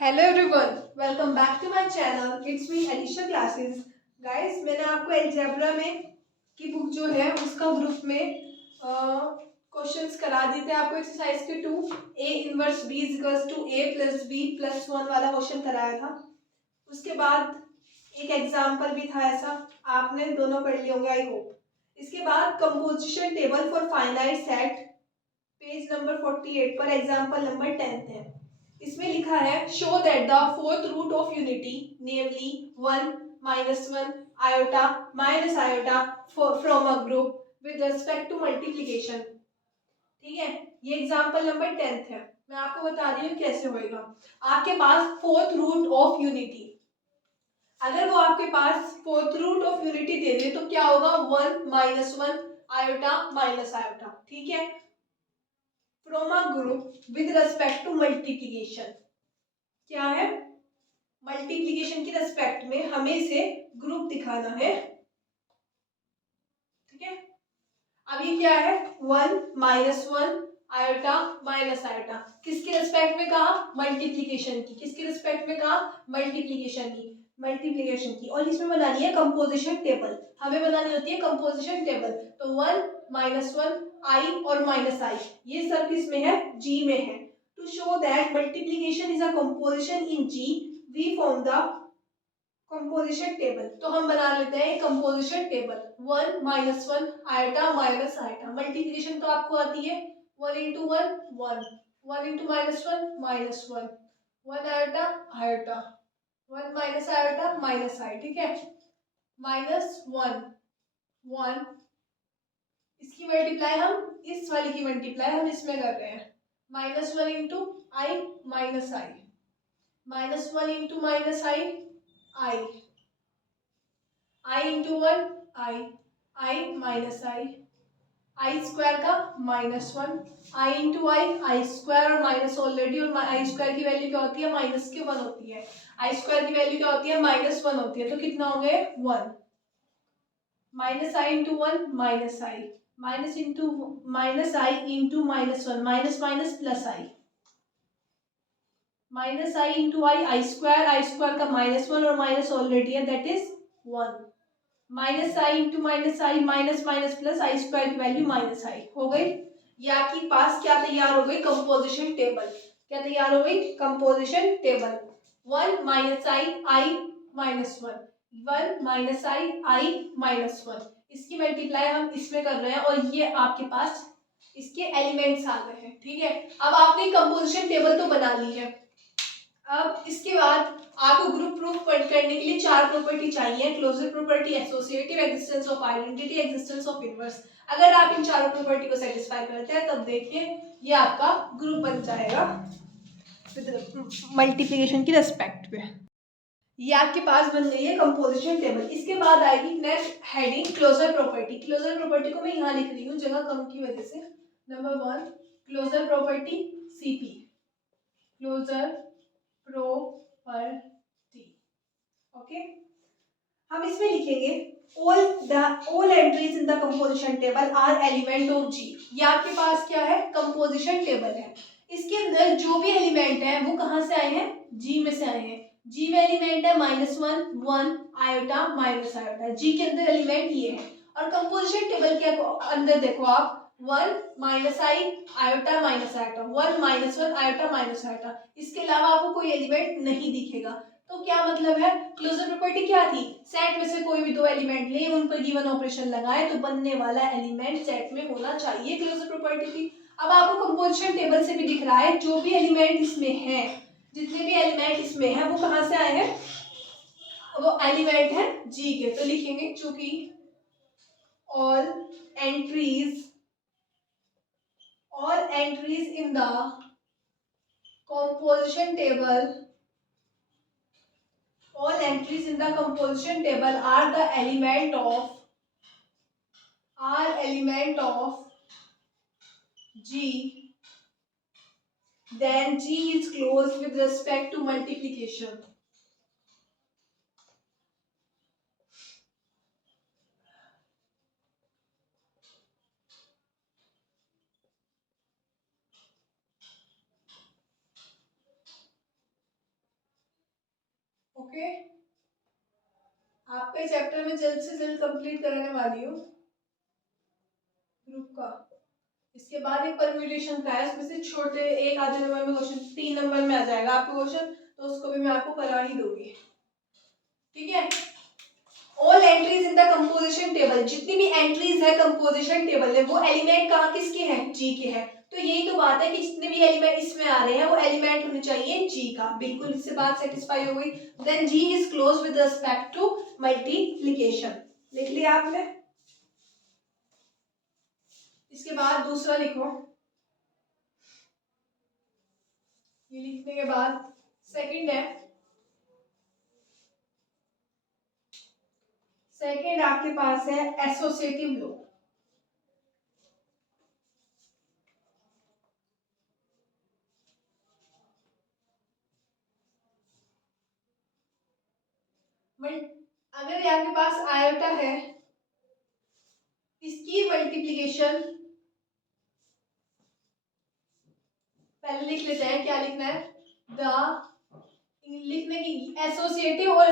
Hello everyone, welcome back to my channel. It's me Alisha classes. Guys, मैंने आपको algebra में की बुक जो है उसका ग्रुप में क्वेश्चंस करा दिए थे। आपको एक्सरसाइज के 2 a inverse b equals to a plus b plus 1 वाला क्वेश्चन कराया था। उसके बाद एक एग्जाम्पल भी था ऐसा, आपने दोनों कर लिए होंगे आई होप। इसके बाद composition table for finite set, page number 48 पर एग्जाम्पल नंबर 10 है। इसमें लिखा है show that the fourth root of unity namely 1 -1 iota minus iota from a group with respect to multiplication. ठीक है, ये एग्जांपल नंबर 10 है। मैं आपको बता रही हूँ कैसे होएगा। आपके पास फोर्थ रूट ऑफ यूनिटी, अगर वो आपके पास फोर्थ रूट ऑफ यूनिटी दे दे तो क्या होगा? 1 -1 आयोटा माइनस आयोटा। ठीक है, from a group with respect to multiplication. क्या है? मल्टीप्लिकेशन की रेस्पेक्ट में हमें इसे ग्रुप दिखाना है। ठीक है, अब ये क्या है? 1 -1 आयोटा माइनस आयोटा। किसके रेस्पेक्ट में कहा? मल्टीप्लिकेशन की। किसके रेस्पेक्ट में कहा? मल्टीप्लिकेशन की। मल्टीप्लिकेशन की, और इसमें बनानी है कंपोजिशन टेबल। हमें बनानी होती है कंपोजिशन टेबल। तो 1 -1 आई और माइनस आई, ये सब किसमें है? जी में है। To show that multiplication is a composition in G, we form the composition table. तो हम बना लेते हैं composition table. 1 -1 iota minus iota. Multiplication तो आपको आती है, 1 into 1 1, 1 into -1 -1, 1 iota iota, 1 minus iota minus I. ठीक है, -1 1, इसकी मल्टीप्लाई हम इस वाली की मल्टीप्लाई हम इसमें कर रहे हैं। -1 इंटू आई माइनस आई, -1 इंटू माइनस आई आई, आई इंटू 1 आई, आई माइनस आई, आई स्क्वायर का -1, आई इंटू आई स्क्वायर और माइनस ऑलरेडी, और आई स्क्वायर की वैल्यू क्या होती है? -1 होती है। आई स्क्वायर की वैल्यू क्या होती है? -1 होती है। तो कितना हो गए? 1 माइनस आई इंटू 1 माइनस आई, माइनस इंटू माइनस आई इंटू -1, माइनस माइनस प्लस आई, माइनस आई इंटू आई स्क्वायर का -1 और माइनस ऑलरेडी है, that is 1, minus I into minus I, minus minus plus I square की वैल्यू माइनस आई हो गई। ये आपके पास क्या तैयार हो गई? Composition table. क्या तैयार हो गई? Composition table. 1 आई -1, 1 आई -1, इसकी मल्टीप्लाई हम इसमें कर रहे हैं और ये आपके पास इसके एलिमेंट्स आ गए हैं। ठीक है, अब आपने कंपोजिशन टेबल तो बना ली है। अब इसके बाद आपको ग्रुप प्रूफ करने के लिए 4 प्रॉपर्टी चाहिए: closure property, associative, existence of identity, existence of inverse. अगर आप इन चारों प्रॉपर्टी को सेटिस्फाई करते हैं तब देखिए ये आपका ग्रुप बन जाएगा मल्टीप्लिकेशन की रेस्पेक्ट पे। ये आपके पास बन गई है कंपोजिशन टेबल। इसके बाद आएगी next heading closure property. Closure property को मैं यहाँ लिख रही हूँ जगह कम की वजह से। Number 1 closure property CP, closure property. Okay, हम इसमें लिखेंगे all entries in the composition table are element of G। ये आपके पास क्या है? कंपोजिशन टेबल है। इसके अंदर जो भी एलिमेंट है वो कहाँ से आए हैं? G में से आए हैं। G में एलिमेंट है -1 1 आयोटा माइनस आयोटा। G के अंदर एलिमेंट ये है। और कंपोजिशन टेबल के अंदर देखो आप 1 I iota minus iota, 1 -1 iota minus iota, इसके अलावा आपको कोई एलिमेंट नहीं दिखेगा। तो क्या मतलब है? क्लोजर प्रॉपर्टी क्या थी? सेट में से कोई भी 2 एलिमेंट ले, उन पर गिवन ऑपरेशन लगाए तो बनने वाला एलिमेंट सेट में होना चाहिए, क्लोजर प्रॉपर्टी थी। अब आपको कंपोजिशन टेबल से भी दिख रहा है जो भी एलिमेंट इसमें है, जितने भी एलिमेंट इसमें है वो कहाँ से आए हैं? वो एलिमेंट है जी के। तो लिखेंगे चूंकि all entries in the composition table, all entries in the composition table are element of G, then G is closed with respect to multiplication. Okay, आपके चैप्टर में जल्द से जल्द कंप्लीट कराने वाली हूँ ग्रुप का। इसके बाद एक परम्यूटेशन का है, उसमें से छोटे एक आधे नंबर में क्वेश्चन, 3 नंबर में आ जाएगा आपका क्वेश्चन, तो उसको भी मैं आपको करा ही दूंगी। ठीक है। All entries in the composition table, जितनी भी एंट्रीज है कंपोजिशन टेबल में, वो एलिमेंट कहाँ किसके हैं, जी के हैं। तो यही तो बात है कि जितने भी एलिमेंट इसमें आ रहे हैं वो एलिमेंट होने चाहिए जी का। बिल्कुल इससे बात सेटिस्फाई हो गई। Then G is close with respect to multiplication. लिख लिया आपने। इसके बाद दूसरा लिखो। ये लिखने के बाद सेकंड है, सेकंड आपके पास है एसोसिएटिव लॉ। अगर ये आपके पास आयोटा है, इसकी मल्टीप्लिकेशन पहले लिख लेते हैं, क्या लिखना है, द लिखने की एसोसिएटिव और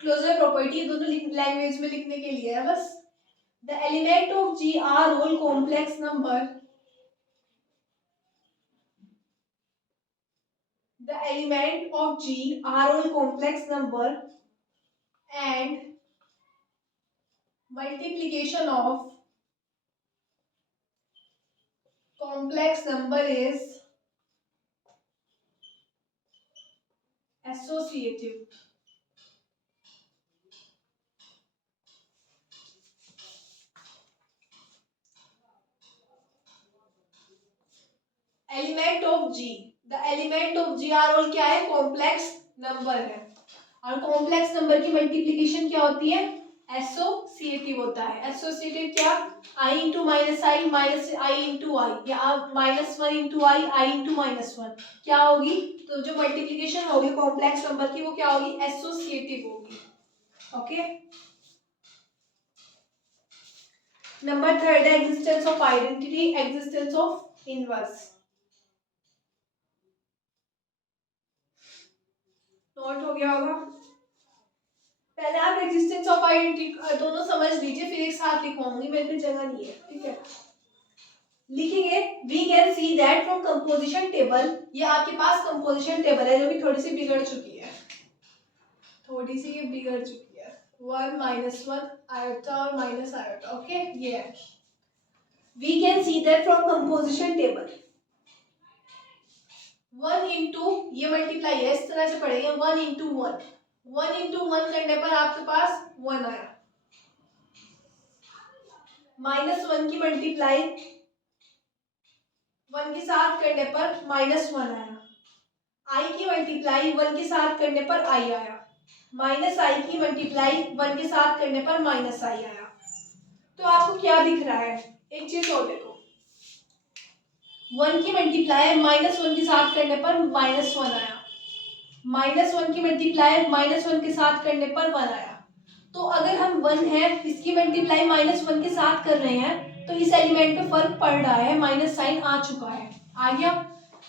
क्लोजर प्रॉपर्टी दोनों लैंग्वेज में लिखने के लिए है बस। The element of G are whole complex number, the element of G are all complex number and multiplication of complex number is associative. Element of G, the element of G are all क्या है, complex number है, और complex number की multiplication क्या होती है, associative होता है। एसोसिएटिव क्या, आई इंटू माइनस आई माइनस आई इंटू आई, या आप -1 इंटू आई इंटू -1 क्या होगी, तो जो मल्टीप्लिकेशन होगी कॉम्प्लेक्स नंबर की वो क्या होगी, एसोसिएटिव होगी। ओके। नंबर थर्ड है existence of identity, existence of inverse. Note हो गया होगा। पहले आप एग्जिस्टेंस ऑफ आइडेंटिटी दोनों समझ लीजिए, फिर एक साथ लिखवाऊंगी, मेरे पे जगह नहीं है। ठीक है, लिखेंगे। We can see that from composition table, ये आपके पास कंपोजिशन टेबल है जो भी थोड़ी सी बिगड़ चुकी है, थोड़ी सी ये बिगड़ चुकी है, 1 -1 आयोटा और माइनस आयोटा। ओके, ये है। We can see that from composition table 1 into, ये मल्टीप्लाई है, इस तरह से पढ़ेंगे, 1 इंटू 1, 1 इंटू 1 करने पर आपके पास 1 आया, -1 की मल्टीप्लाई 1 के साथ करने पर -1 आया, आई की मल्टीप्लाई 1 के साथ करने पर आई आया, माइनस आई की मल्टीप्लाई 1 के साथ करने पर माइनस आई आया। तो आपको क्या दिख रहा है, एक चीज और देखो, 1 की मल्टीप्लाई -1 के साथ करने पर -1 आया, -1 की मल्टीप्लाई -1 के साथ करने पर 1 आया। तो अगर हम 1 है, इसकी मल्टीप्लाई -1 के साथ कर रहे हैं, तो इस एलिमेंट पे फर्क पड़ रहा है, माइनस साइन आ चुका है, आ गया।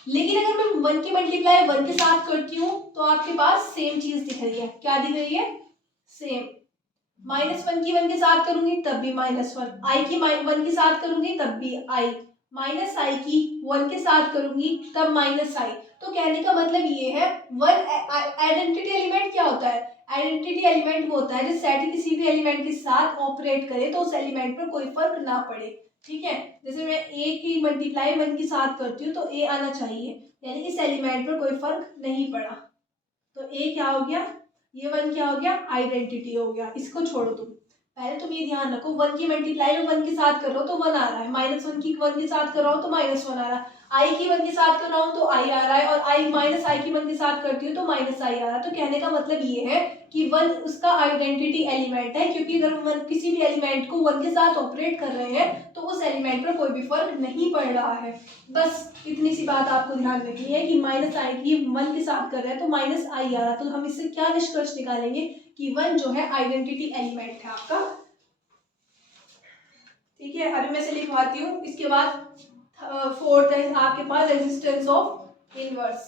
लेकिन अगर मैं 1 की मल्टीप्लाई 1 के साथ करती हूँ तो आपके पास सेम चीज दिख रही है, क्या दिख रही है, सेम। -1 की 1 के साथ करूंगी तब भी -1, आई की 1 के साथ करूंगी तब भी आई, माइनस आई की 1 के साथ करूंगी तब माइनस आई। तो कहने का मतलब ये है, वन आइडेंटिटी एलिमेंट क्या होता है, आइडेंटिटी एलिमेंट वो होता है जो सेट किसी भी एलिमेंट के साथ ऑपरेट करे तो उस एलिमेंट पर कोई फर्क ना पड़े। ठीक है, जैसे मैं ए की मल्टीप्लाई 1 के साथ करती हूँ तो ए आना चाहिए, यानी इस एलिमेंट पर कोई फर्क नहीं पड़ा, तो ए क्या हो गया, ये 1 क्या हो गया, आइडेंटिटी हो गया। इसको छोड़ो तुम, पहले तुम ये ध्यान रखो, 1 की मल्टीप्लाई में 1 के साथ कर रहा हो तो 1 आ रहा है, -1 की 1 के साथ कर रहा हो तो -1 आ रहा है, आई की 1 के साथ कर रहा हूँ तो आई आ रहा है, और आई माइनस आई की 1 के साथ करती हूँ तो माइनस आई आ रहा है। तो कहने का मतलब ये है कि 1 उसका आइडेंटिटी एलिमेंट है, क्योंकि अगर 1 किसी भी एलिमेंट को 1 के साथ ऑपरेट कर रहे हैं तो उस एलिमेंट पर कोई भी फर्क नहीं पड़ रहा है। बस इतनी सी बात आपको ध्यान रखनी है कि माइनस आई की 1 के साथ कर रहे हैं तो माइनस आई आ रहा है, तो हम इससे क्या निष्कर्ष निकालेंगे कि 1 जो है आइडेंटिटी एलिमेंट है आपका। ठीक है, अभी मैं से लिखवाती हूँ। इसके बाद फोर्थ है आपके पास एग्जिस्टेंस ऑफ इनवर्स,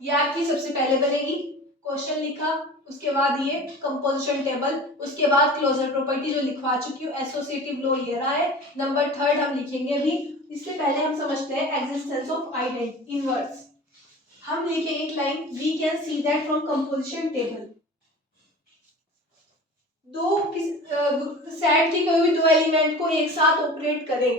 ये आपकी सबसे पहले बनेगी। क्वेश्चन लिखा, उसके बाद ये कंपोजिशन टेबल, उसके बाद क्लोजर प्रॉपर्टी जो लिखवा चुकी हूँ, एसोसिएटिव लॉ ये रहा है। नंबर 3 हम लिखेंगे अभी। इससे पहले हम समझते हैं एग्जिस्टेंस ऑफ आइडेंटिटी इनवर्स। हम लिखेंगे एक line, we can see that from composition table. Set की कोई भी दो एलिमेंट को एक साथ ऑपरेट करें,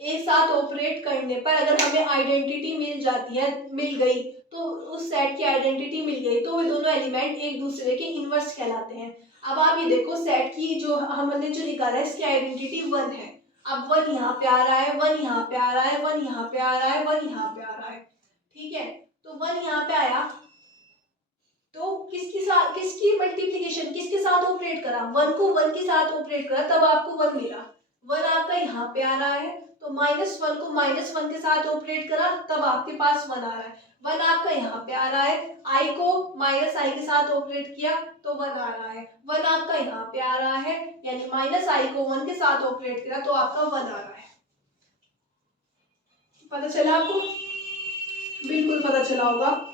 एक साथ ऑपरेट करने पर अगर हमें आइडेंटिटी मिल जाती है, मिल गई, तो उस सेट की आइडेंटिटी मिल गई, तो वे दोनों एलिमेंट एक दूसरे के इनवर्स कहलाते हैं। अब आप ये देखो, सेट की जो हमने जो निकाला है इसकी आइडेंटिटी 1 है। अब 1 यहाँ पे आ रहा है, 1 यहाँ पे आ रहा है, 1 यहाँ पे आ रहा है, 1 यहाँ पे आ रहा है, ठीक है। तो 1 यहाँ पे आया तो किसकी मल्टीप्लिकेशन किसके साथ ऑपरेट करा, 1 को 1 के साथ ऑपरेट करा, तब आपको 1 मिला। 1 आपका यहाँ पे आ रहा है, तो -1 को -1 के साथ ऑपरेट करा, तब आपके पास 1 आ रहा है। 1 आपका यहाँ पे आ रहा है, i को -i के साथ ऑपरेट किया तो 1 आ रहा है। 1 आपका यहाँ पे आ रहा है, यानी -i को 1 के साथ ऑपरेट किया तो आपका 1 आ रहा है। पता चला आपको? बिल्कुल पता चला होगा।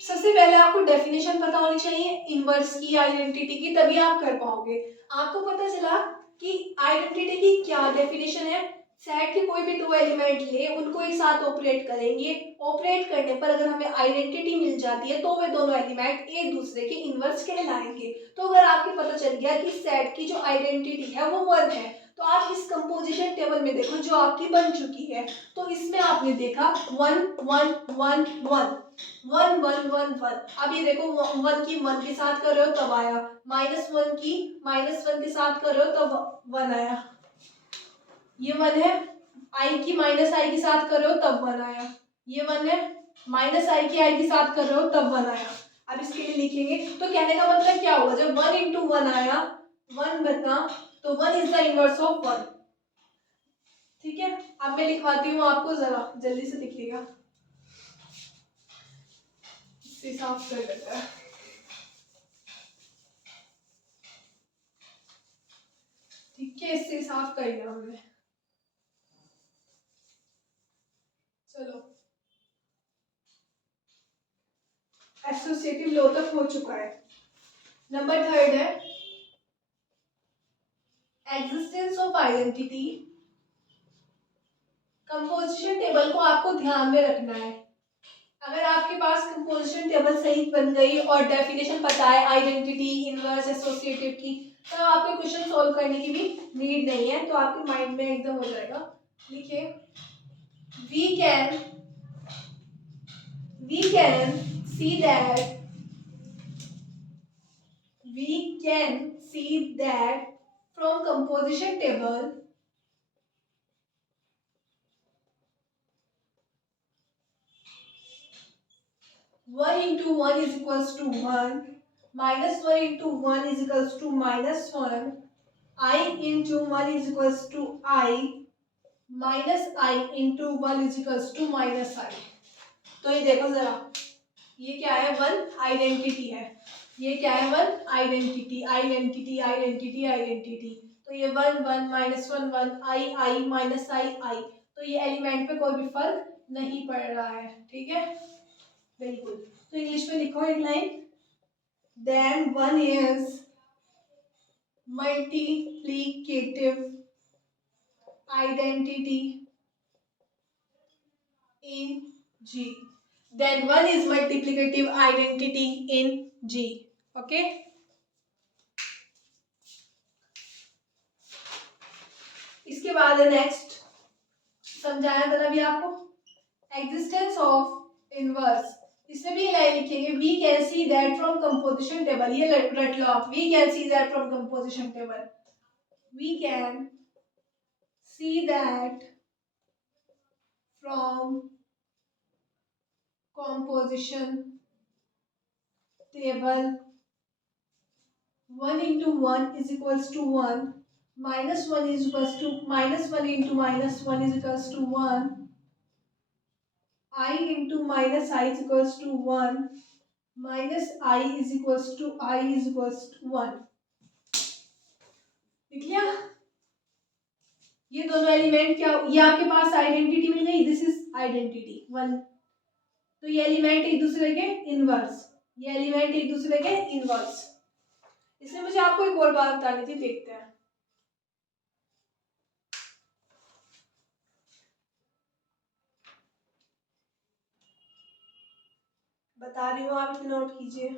सबसे पहले आपको डेफिनेशन पता होनी चाहिए इनवर्स की, आइडेंटिटी की, तभी आप कर पाओगे। आपको पता चला कि आइडेंटिटी की क्या डेफिनेशन है, सेट के कोई भी दो एलिमेंट ले, उनको एक साथ ऑपरेट करेंगे, ऑपरेट करने पर अगर हमें आइडेंटिटी मिल जाती है तो वे दोनों एलिमेंट एक दूसरे के इनवर्स कहलाएंगे। तो अगर आपको पता चल गया कि सेट की जो आइडेंटिटी है वो 1 है, तो आप इस कंपोजिशन टेबल में देखो जो आपकी बन चुकी है, तो इसमें आपने देखा 1 1 1 1 1 1 1 1। अब ये देखो 1 की 1 के साथ कर रहे हो तब आया, -1 की -1 के साथ कर रहे हो तब 1 आया, ये 1 है। i की -i के साथ कर रहे हो तब 1 आया, ये 1 है। -i की i के साथ कर रहे हो तब 1 आया। अब इसके लिए लिखेंगे, तो कहने का मतलब क्या हुआ, जब 1 × 1 आया 1 बना, तो 1 इज द इनवर्स ऑफ 1, ठीक है। अब मैं लिखवाती हूँ आपको, जरा जल्दी से लिखिएगा, इससे साफ कर देता है। ठीक है, इससे साफ कर लिया हमने। चलो, एसोसिएटिव लॉ तक हो चुका है। नंबर 3 है existence of identity. Composition table को आपको ध्यान में रखना है। अगर आपके पास कंपोजिशन टेबल सही बन गई और डेफिनेशन पता है आइडेंटिटी, इनवर्स, एसोसिएटिव की, तो आपके क्वेश्चन सॉल्व करने की भी नीड नहीं है, तो आपके माइंड में एकदम हो जाएगा। लिखिए, we can see that from composition table (1 × 1 is equals to 1, -1 × 1 is equals to -1, I × 1 is equals to I, -i × 1 is equals to -i। तो ये देखो जरा, ये क्या है, 1 आइडेंटिटी है, ये क्या है, 1 आइडेंटिटी, आइडेंटिटी, आइडेंटिटी, आइडेंटिटी। तो ये 1 1 -1 1, I -i, तो ये एलिमेंट पे कोई भी फर्क नहीं पड़ रहा है, ठीक है, बिल्कुल। तो इंग्लिश में लिखो एक line, then 1 is multiplicative identity in G. Then 1 is multiplicative identity in G. Okay. इसके बाद है नेक्स्ट, समझाया था अभी आपको, एग्जिस्टेंस ऑफ इनवर्स। इसमें भी लाइन लिखेंगे, we can see that from composition table, ये रट लो आप, we can see that from composition table, we can see that from composition table 1 × 1 is equals to 1, -1 is equals to -1 × -1 is equals to 1, I × -i is equals to 1, -i is equals to I is equals to 1। लिख लिया? ये दोनों element क्या, ये आपके पास identity मिल गई, this is identity 1, तो ये एलिमेंट एक दूसरे के इनवर्स, ये एलिमेंट एक दूसरे के इनवर्स। इसमें मुझे आपको एक और बात बतानी थी, देखते हैं। बता रही हूँ, आप इसे नोट कीजिए।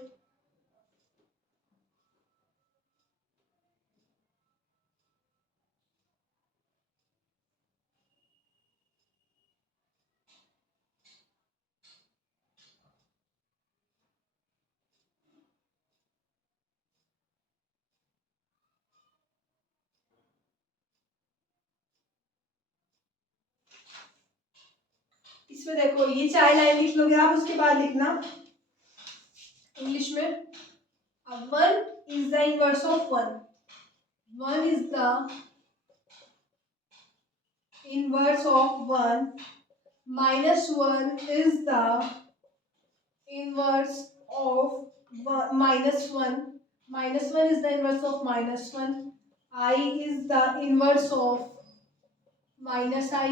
इसमें देखो, ये 4 लाइन लिख लोगे आप, उसके बाद लिखना इंग्लिश में, अब 1 is the inverse of 1, 1 is the inverse of 1, minus 1 is the inverse of minus 1, minus 1 is the inverse of minus 1, I is the inverse of minus I,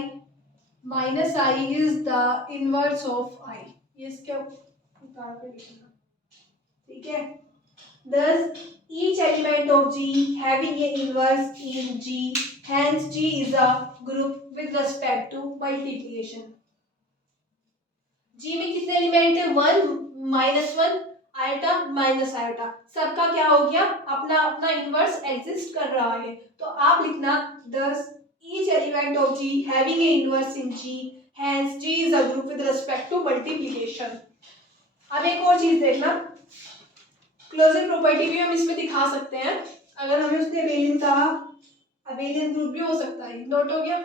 minus I is the inverse of I। ये इसके उतार कर लिखना, ठीक है। Thus, each element of G having a inverse in G, hence G is a group with respect to multiplication। G में कितने element है? 1 माइनस 1 आयोटा माइनस आयोटा, सबका क्या हो गया? अपना अपना इनवर्स एग्जिस्ट कर रहा है। तो आप लिखना thus each element of G having a inverse in G, hence G is a group with respect to multiplication। अब एक और चीज देखना, क्लोजर प्रॉपर्टी भी हम इसमें दिखा सकते हैं। अगर हमें उसने अबेलियन कहा, अबेलियन ग्रुप भी हो सकता है। नोट हो गया?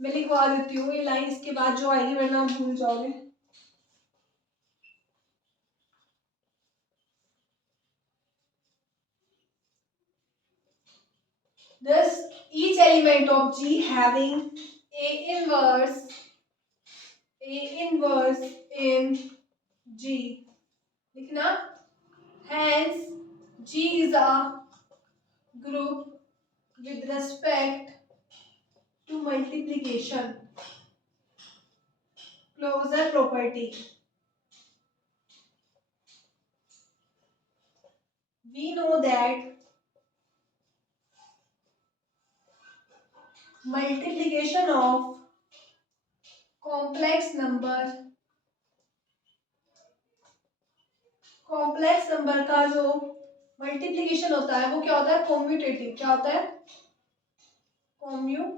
मैं लिखवा देती हूँ ये लाइन, इसके बाद जो आएगी वरना आप भूल जाओगे। Thus, each element of G having a inverse in G, लिखना, hence G is a group with respect to multiplication। Closure property, we know that multiplication of complex number का जो मल्टीप्लिकेशन होता है वो क्या होता है? कॉम्यूटेटिव। क्या होता है? कॉम्यूटेटिव।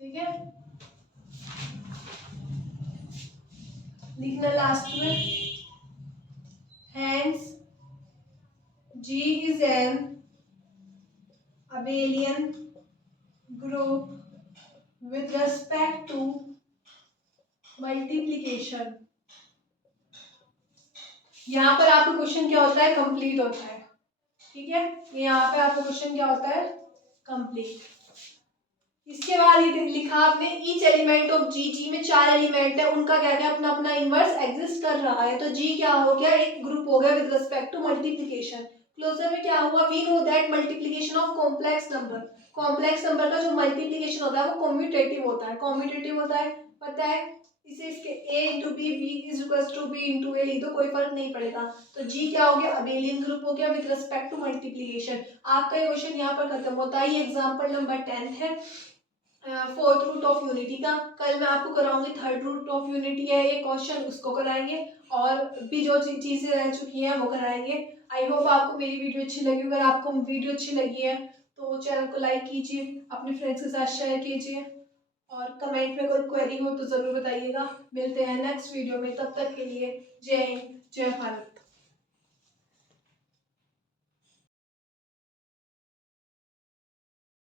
ठीक है, लिखना लास्ट में, hence G is an abelian group with respect to multiplication। यहाँ पर आपका क्वेश्चन क्या होता है? कंप्लीट होता है। ठीक है, यहाँ पे आपका क्वेश्चन क्या होता है? कंप्लीट। इसके बाद ये लिखा आपने, ईच एलिमेंट ऑफ जी, जी में 4 एलिमेंट है, उनका क्या क्या अपना अपना इनवर्स एग्जिस्ट कर रहा है। तो जी क्या हो गया? एक ग्रुप हो गया with respect to multiplication. Closure में क्या हुआ? We know that multiplication of complex number, complex number का जो मल्टीप्लिकेशन होता है वो कॉम्यूटेटिव होता है। कॉम्यूटेटिव होता है, पता है इसे, इसके a into B, B is equals to B into A लिख दो, कोई फर्क नहीं पड़ेगा। तो जी क्या हो गया? अबेलियन ग्रुप हो गया विद रिस्पेक्ट टू मल्टीप्लिकेशन। आपका ये क्वेश्चन यहाँ पर खत्म होता है। ये एग्जाम्पल नंबर 10 है, फोर्थ रूट ऑफ यूनिटी का। कल मैं आपको कराऊंगी थर्ड रूट ऑफ यूनिटी है ये क्वेश्चन, उसको कराएंगे, और भी जो चीजें रह चुकी हैं वो कराएंगे। आई होप आपको मेरी वीडियो अच्छी लगी। अगर आपको वीडियो अच्छी लगी है तो चैनल को लाइक कीजिए, अपने फ्रेंड्स के साथ शेयर कीजिए, और कमेंट में कोई क्वेरी हो तो ज़रूर बताइएगा। मिलते हैं नेक्स्ट वीडियो में, तब तक के लिए जय हिंद, जय भारत।